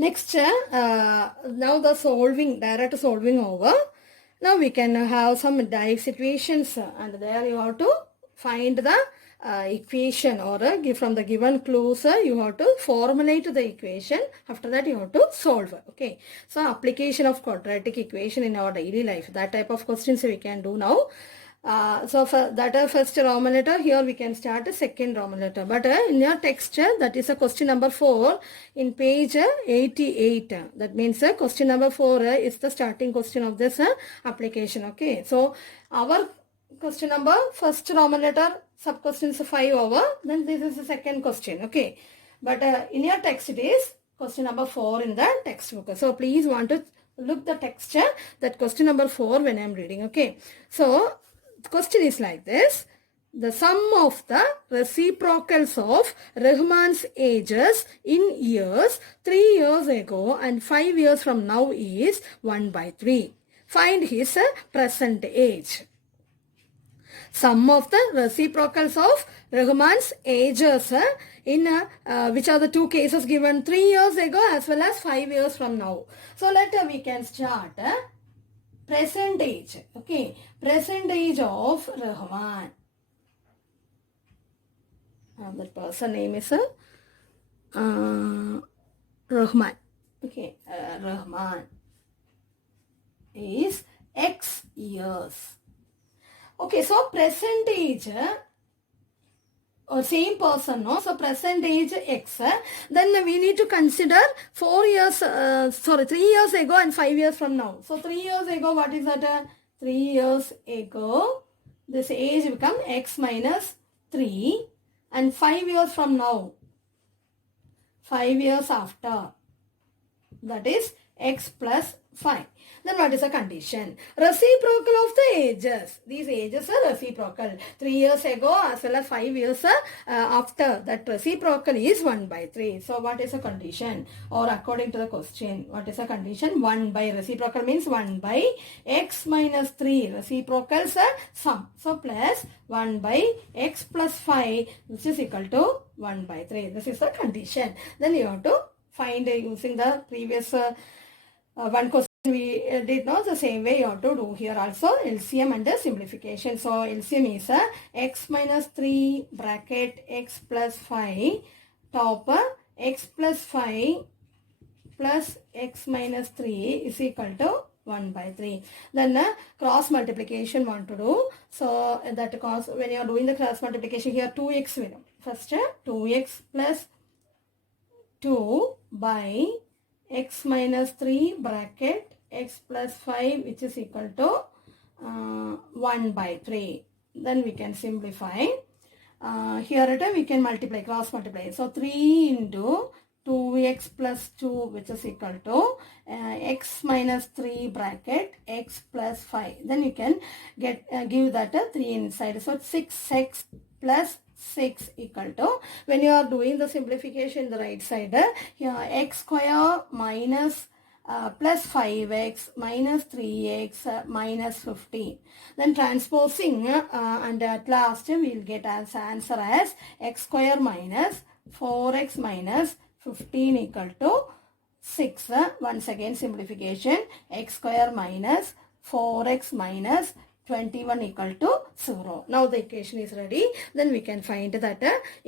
Next, now the direct solving over. Now we can have some dive situations and there you have to find the equation or give from the given clues you have to formulate the equation. After that you have to solve. Okay. So application of quadratic equation in our daily life. That type of questions we can do now. So for that first Roman letter, here we can start a second Roman letter. But in your text, that is a question number 4 in page 88. That means question number 4 is the starting question of this application. Okay. So our question number, first Roman letter, sub questions 5 over. Then this is the second question. Okay. But in your text it is question number 4 in the textbook. So please want to look the text, that question number 4 when I am reading. Okay. So the question is like this. The sum of the reciprocals of Rahman's ages in years 3 years ago and 5 years from now is 1/3. Find his present age. Sum of the reciprocals of Rahman's ages in which are the two cases given 3 years ago as well as 5 years from now. So let we can start present age. Okay, present age of Rahman. That person name is Rahman. Okay, Rahman is X years. Okay, so present age or same person, no? So present age X. Then we need to consider 3 years ago and 5 years from now. So 3 years ago, what is that? 3 years ago, this age become X minus 3. And 5 years from now, 5 years after, that is X plus 5. Then what is the condition? Reciprocal of the ages. These ages are reciprocal. 3 years ago as well as 5 years after. That reciprocal is 1/3. So what is the condition? Or according to the question, what is the condition? 1 by reciprocal means 1 by X minus 3. Reciprocals are sum. So plus 1 by X plus 5 which is equal to 1/3. This is the condition. Then you have to find using the previous one question we did not the same way you have to do here also LCM and simplification. So LCM is X minus 3 bracket X plus 5 top X plus 5 plus X minus 3 is equal to 1/3. Then cross multiplication want to do. So that cause when you are doing the cross multiplication here 2x will first 2x plus 2 by X minus 3 bracket X plus 5 which is equal to 1/3. Then we can simplify. Here we can multiply, cross multiply. So 3 into 2x plus 2 which is equal to X minus 3 bracket X plus 5. Then you can get give that 3 inside. So 6x plus 6 equal to, when you are doing the simplification the right side, here x square minus plus 5x minus 3x minus 15. Then transposing and at last we will get as answer as x square minus 4x minus 15 equal to 6. Once again simplification, x square minus 4x minus 21 equal to 0. Now the equation is ready. Then we can find that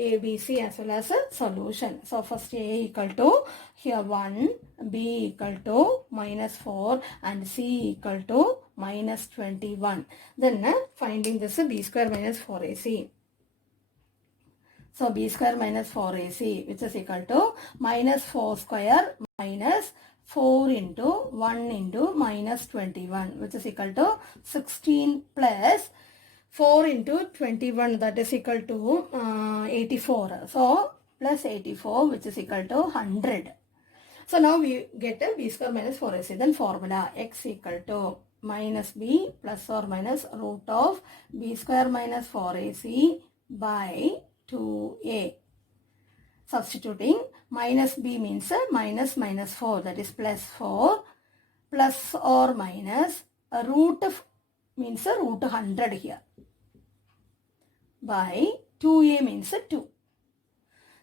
A, B, C as well as a solution. So first A equal to here 1, B equal to minus 4 and C equal to minus 21. Then finding this B square minus 4AC. So B square minus 4AC which is equal to minus 4 square minus 4 into 1 into minus 21 which is equal to 16 plus 4 into 21 that is equal to 84. So plus 84 which is equal to 100. So now we get a B square minus 4AC. Then formula x equal to minus B plus or minus root of B square minus 4AC by 2A. Substituting, minus B means minus minus 4, that is plus 4, plus or minus a root of means a root 100 here, by 2A means 2.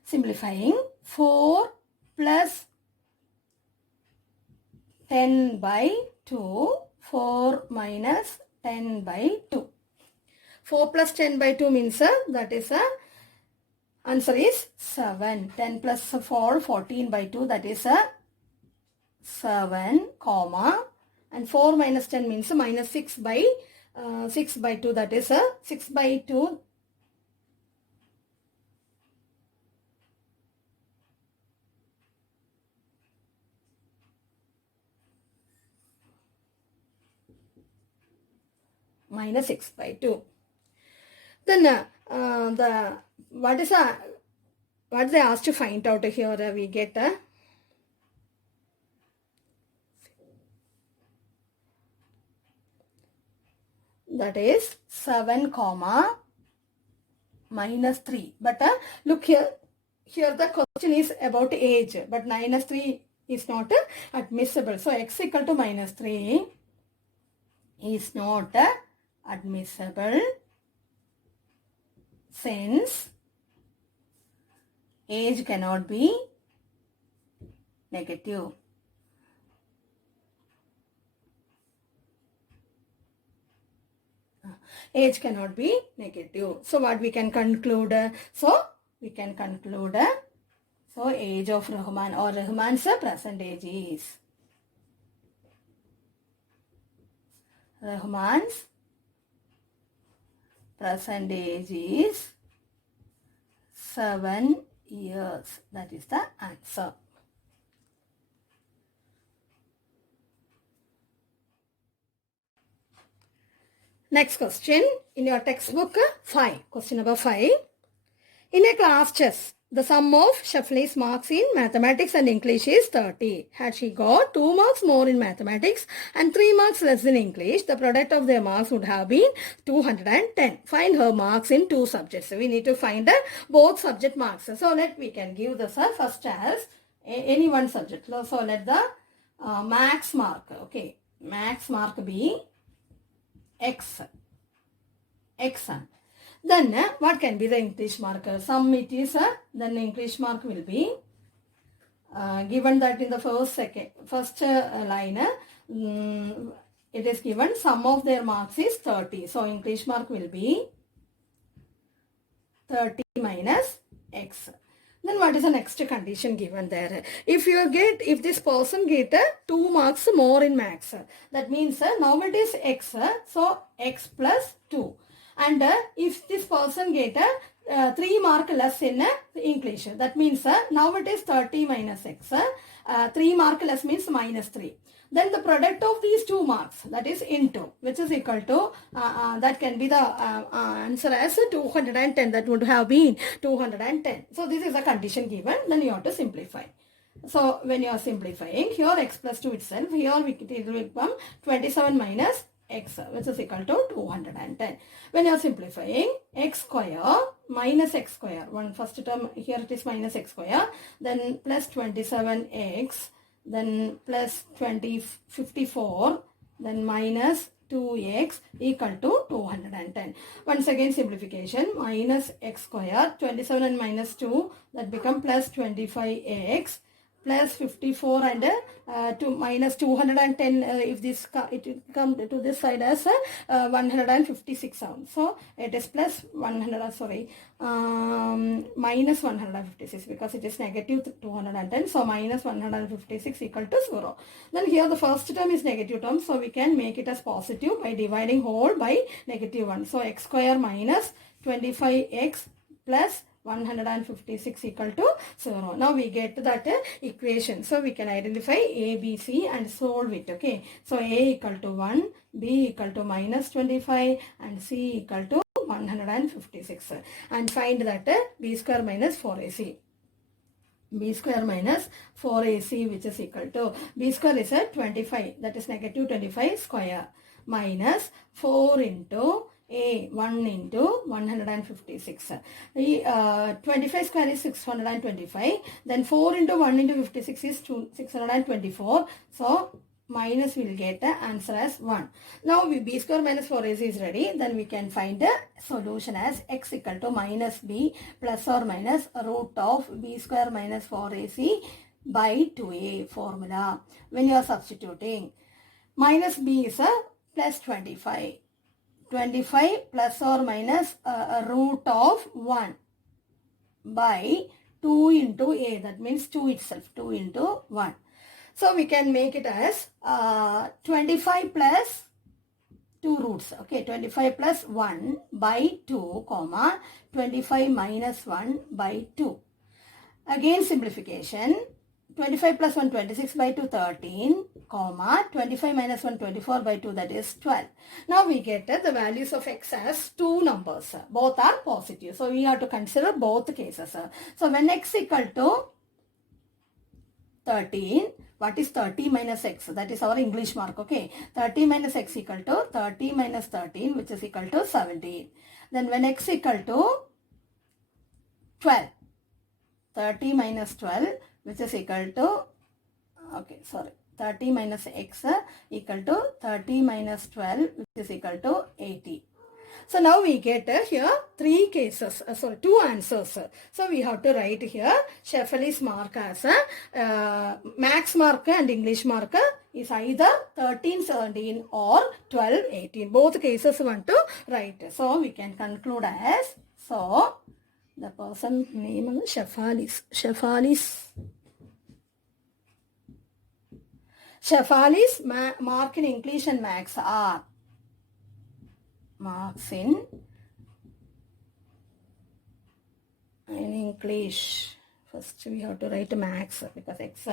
Simplifying, 4 plus 10 by 2. 4 minus 10 by 2. 4 plus 10 by 2 means that is answer is 7. 10 plus 4, 14 by 2, that is 7, comma, and 4 minus 10 means minus 6 by 2, that is 6 by 2. Minus 6 by 2. Then what they asked to find out here, we get that is 7 comma minus 3. But look here the question is about age, but minus 3 is not admissible. So x equal to minus 3 is not admissible since age cannot be negative. Age cannot be negative. So what we can conclude? So age of Rahman or Rahman's present age is Rahman's present age is 7 years. That is the answer. Next question in your textbook 5. Question number 5. In a class chess, the sum of Shafli's marks in mathematics and English is 30. Had she got 2 marks more in mathematics and 3 marks less in English, the product of their marks would have been 210. Find her marks in 2 subjects. So we need to find both subject marks. So we can give this first as any one subject. So let the max mark, okay, max mark be X. Then what can be the English mark? Sum it is, then the English mark will be given that in the first line, it is given sum of their marks is 30. So English mark will be 30 minus X. Then what is the next condition given there? If this person get 2 marks more in maths, that means now it is X, so X plus 2. And if this person get 3 mark less in English, that means now it is 30 minus X. 3 mark less means minus 3. Then the product of these 2 marks, that is into, which is equal to, that can be the answer as 210. That would have been 210. So this is a condition given. Then you have to simplify. So when you are simplifying, here x plus 2 itself, here it will become 27 minus x, which is equal to 210. When you are simplifying, x square minus x square, one first term here it is minus x square, then plus 27x, then plus 54, then minus 2x equal to 210. Once again simplification, minus x square, 27 and minus 2, that become plus 25x, plus 54 and minus 210, if this it will come to this side as 156 sound. So it is plus 100, minus 156 because it is negative 210. So minus 156 equal to 0. Then here the first term is negative term, so we can make it as positive by dividing whole by negative 1. So x square minus 25x plus 156 equal to 0. Now we get that equation. So we can identify A, B, C and solve it. Okay. So A equal to 1, B equal to minus 25 and C equal to 156. And find that B square minus 4AC. B square minus 4AC, which is equal to, B square is 25, that is negative 25 square, minus 4 into A, 1 into 156. 25 square is 625. Then 4 into 1 into 56 is 624. So minus will get the answer as 1. Now B square minus 4AC is ready. Then we can find the solution as x equal to minus b plus or minus root of B square minus 4AC by 2a formula. When you are substituting, minus b is a plus 25. 25 plus or minus a root of 1 by 2 into a. That means 2 itself. 2 into 1. So we can make it as 25 plus 2 roots. Okay, 25 plus 1 by 2, comma, 25 minus 1 by 2. Again simplification. 25 plus 1, 26 by 2, 13, comma, 25 minus 1, 24 by 2, that is 12. Now we get the values of x as two numbers. Both are positive. So we have to consider both cases. So when x equal to 13, what is 30 minus x? That is our English mark, okay. 30 minus x equal to 30 minus 13, which is equal to 17. Then when x equal to 12, 30 minus 12, which is equal to, okay, sorry, 30 minus x equal to 30 minus 12, which is equal to 80. So now we get here two answers. So we have to write here Shefali's mark as max mark and English mark is either 13-17 or 12-18. Both cases we want to write. So we can conclude as, so the person name is Shefali's mark in English and max are marks in English. First we have to write max because x.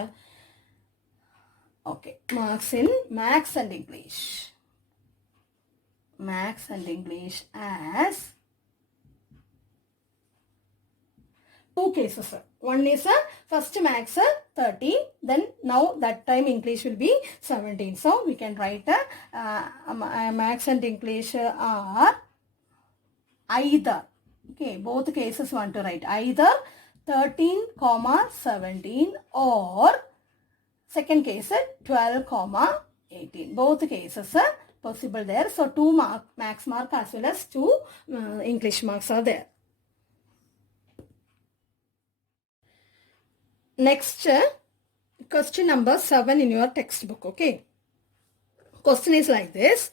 Okay, marks in max and English. Max and English as two cases. One is first max 30, then now that time English will be 17. So we can write max and English are either, okay, both cases want to write either 13, 17 or second case 12, 18. Both cases are possible there. So two max mark as well as two English marks are there. Next, question number 7 in your textbook, okay. Question is like this.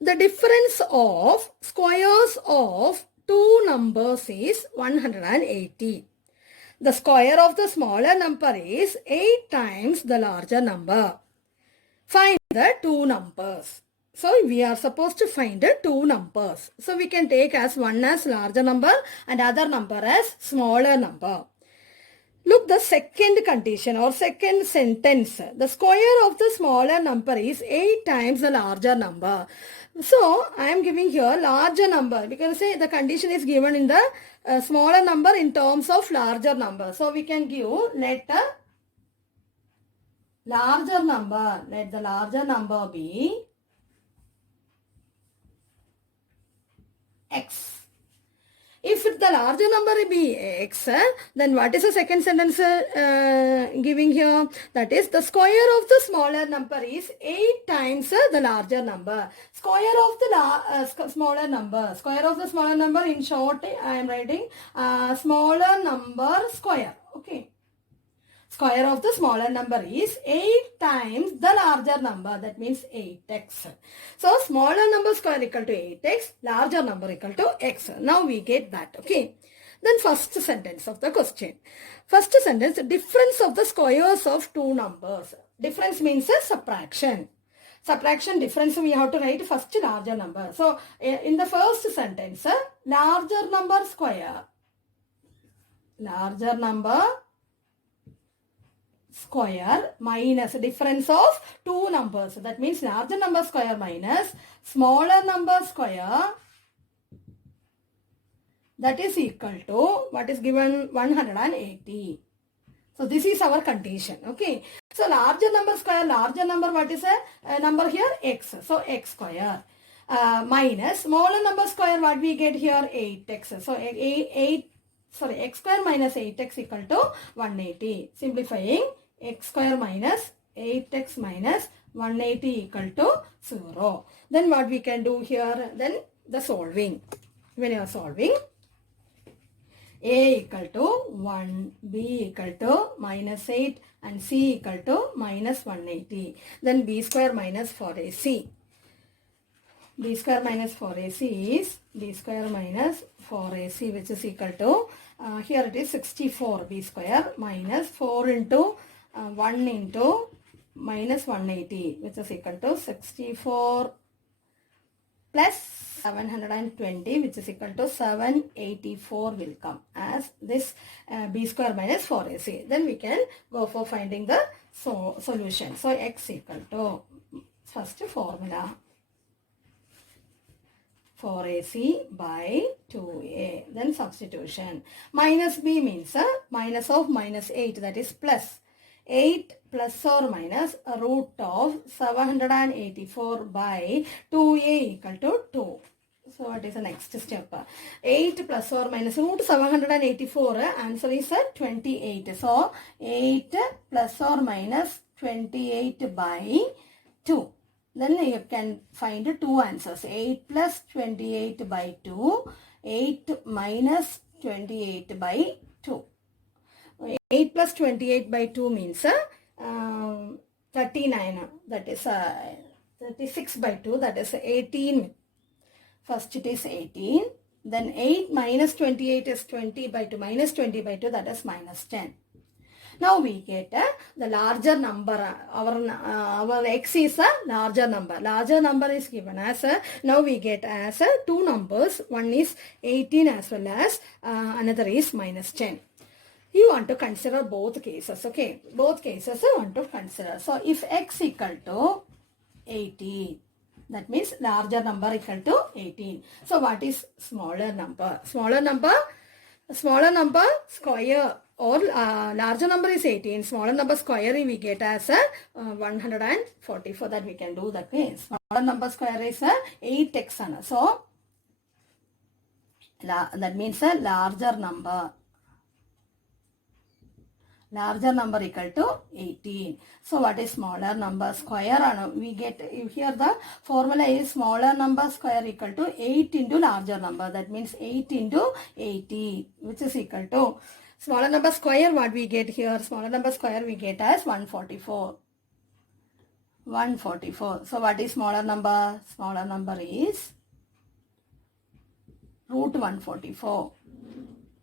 The difference of squares of two numbers is 180. The square of the smaller number is 8 times the larger number. Find the two numbers. So we are supposed to find the two numbers. So we can take as one as larger number and other number as smaller number. Look, the second condition or second sentence. The square of the smaller number is 8 times the larger number. So, I am giving here larger number because say the condition is given in the smaller number in terms of larger number. So, we can give let the larger number. Let the larger number be x. If the larger number be x, then what is the second sentence giving here? That is the square of the smaller number is 8 times the larger number. Square of the smaller number. Square of the smaller number, in short I am writing smaller number square. Okay. Square of the smaller number is 8 times the larger number. That means 8x. So, smaller number square equal to 8x. Larger number equal to x. Now, we get that. Okay. Then, first sentence of the question. First sentence, difference of the squares of two numbers. Difference means a subtraction. Subtraction difference, we have to write first larger number. So, in the first sentence, larger number square. Larger number square minus difference of two numbers. That means larger number square minus smaller number square, that is equal to what is given 180. So this is our condition. Okay. So larger number square, larger number, what is a number here? X. So x square minus smaller number square, what we get here? 8x. So x square minus 8x equal to 180. Simplifying, x square minus 8x minus 180 equal to 0. Then what we can do here? Then the solving. When you are solving, A equal to 1, B equal to minus 8 and C equal to minus 180. Then B square minus 4AC. B square minus 4AC is B square minus 4AC, which is equal to, here it is 64 B square minus 4 into 1 into minus 180, which is equal to 64 plus 720, which is equal to 784 will come as this B square minus 4AC. Then we can go for finding the solution. So X equal to, first formula, 4AC by 2A. Then substitution. Minus B means minus of minus 8, that is plus. 8 plus or minus root of 784 by 2A equal to 2. So what is the next step? 8 plus or minus root 784, answer is 28. So 8 plus or minus 28 by 2. Then you can find two answers. 8 plus 28 by 2. 8 minus 28 by 2. 8 plus 28 by 2 means 39. That is 36 by 2. That is 18. First it is 18. Then 8 minus 28 is 20 by 2. Minus 20 by 2, that is minus 10. Now we get the larger number. Our X is a larger number. Larger number is given as now we get as two numbers. One is 18 as well as another is minus 10. You want to consider both cases, okay? Both cases you want to consider. So if X equal to 18, that means larger number equal to 18. So what is smaller number? Smaller number square, or larger number is 18. Smaller number square we get as 144. That we can do the case. Smaller number square is 8x. So that means a larger number. Larger number equal to 18. So what is smaller number square? We get here the formula is smaller number square equal to 8 into larger number. That means 8 into 80, which is equal to smaller number square. What we get here? Smaller number square we get as 144. 144. So what is smaller number? Smaller number is root 144.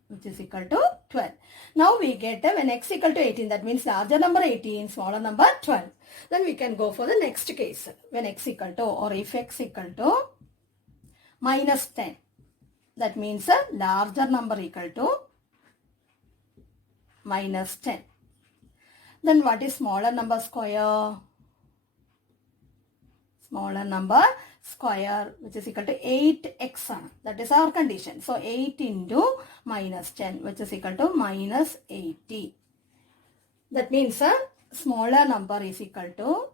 Which is equal to 12. Now we get when X equal to 18, that means larger number 18, smaller number 12. Then we can go for the next case. When X equal to, or if X equal to minus 10, that means a larger number equal to minus 10. Then what is smaller number square? Smaller number square, which is equal to 8x. That is our condition. So 8 into minus 10, which is equal to minus 80. That means a smaller number is equal to,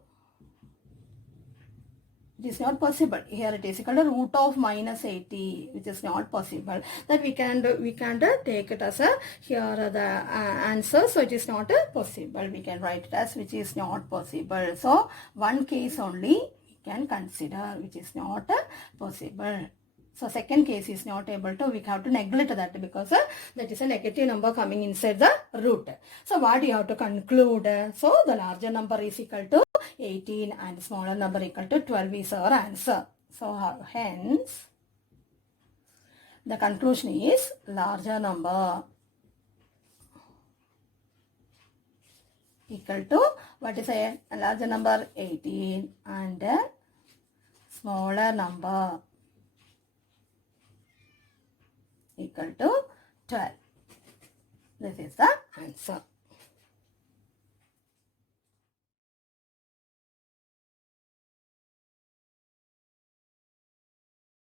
it is not possible. Here it is equal to root of minus 80, which is not possible. That we can take it as a, here the answer. So it is not possible. We can write it as which is not possible. So one case only can consider, which is not possible. So second case is not able to, we have to neglect that because that is a negative number coming inside the root. So what you have to conclude? So the larger number is equal to 18 and smaller number equal to 12 is our answer. So hence the conclusion is larger number equal to, what is a larger number? 18 and smaller number equal to 12. This is the answer.